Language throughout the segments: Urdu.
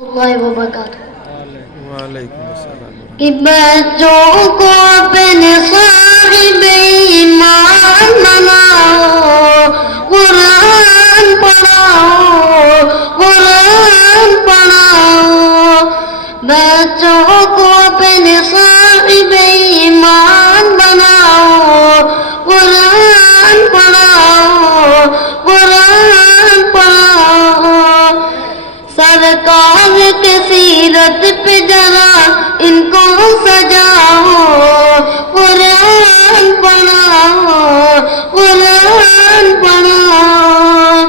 اللہ وبرکاتہ۔ وعلیکم السلام۔ کہ بچوں کو اپنے صاحب ایمان بناؤ، قرآن پڑھاؤ، قرآن پڑھاؤ، بچوں کو اپنے صاحب ایمان بناؤ، قرآن پڑھاؤ، قرآن پڑھاؤ۔ سرکار کی سیرت پہ ذرا ان کو سجاؤ، قرآن پڑھاؤ، قرآن پڑھاؤ،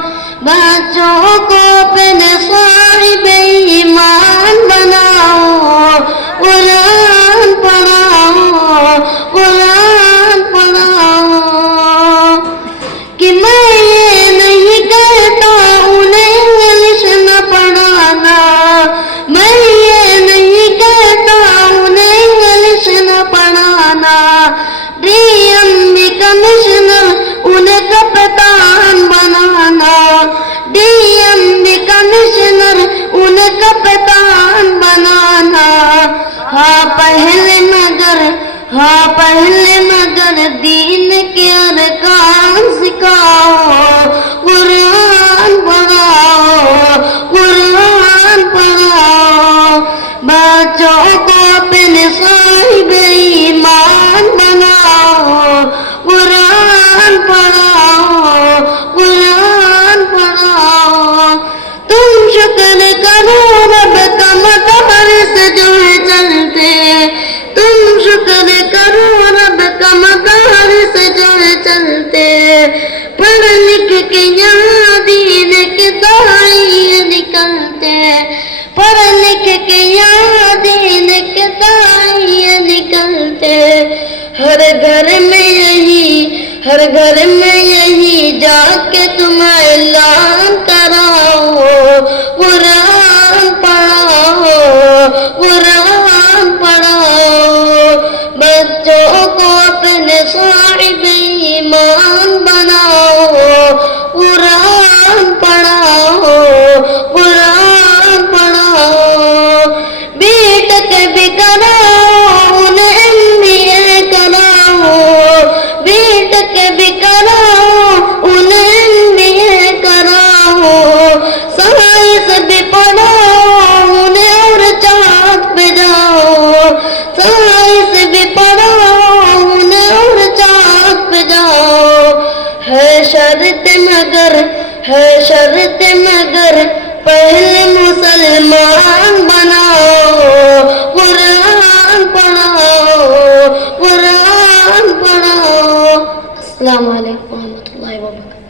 بچوں کو اپنے صاحب ایمان بناؤ، قرآن پڑھاؤ، قرآن پڑھاؤ۔ کہ میں یہ نہیں کہتا انہیں انگلش نہ پڑھانا، میں یہ نہیں کہتا انہیں انگلش نہ پڑھانا، ڈی ایم بھی کمشنر انہیں کپتان بنانا، ڈی ایم بھی کمشنر انہیں کپتان بنانا۔ ہاں پہلے مگر دین کے ارکان سکھاؤ، قرآن پڑھاؤ، قرآن پڑھاؤ، بچوں کو اپنے صاحب ایمان بناؤ، قرآن پڑھاؤ، قرآن پڑھاؤ۔ تم شکر کرو رب کا مقبر سے جو ہے چلتے، تم شکر کرو رب کا مقبر سے جو ہے چلتے، پڑھ لکھ کے یہاں دین کے داعی نکلتے، پڑھ لکھ کے یہاں دین کے داعی نکلتے۔ ہر گھر میں یہی جا کے تم اعلان کراؤ، قرآن پڑھاؤ، قرآن پڑھاؤ، بچوں کو اپنے صاحب ایمان بناؤ، قرآن پڑھاؤ، قرآن پڑھاؤ، بیٹ کے بھی کراؤ انہیں MBA کراؤ، بیٹ کے بھی کراؤ انہیں MBA کراؤ، سائنس بھی پڑھاؤ انہیں اور چاند پہ جاؤ، سائنس بھی پڑھاؤ انہیں اور چاند پہ جاؤ۔ ہے شرط مگر پہلے مسلمان بناؤ، قرآن پڑھاؤ، قرآن پڑھاؤ۔ السلام علیکم ورحمۃ اللہ وبرکاتہ۔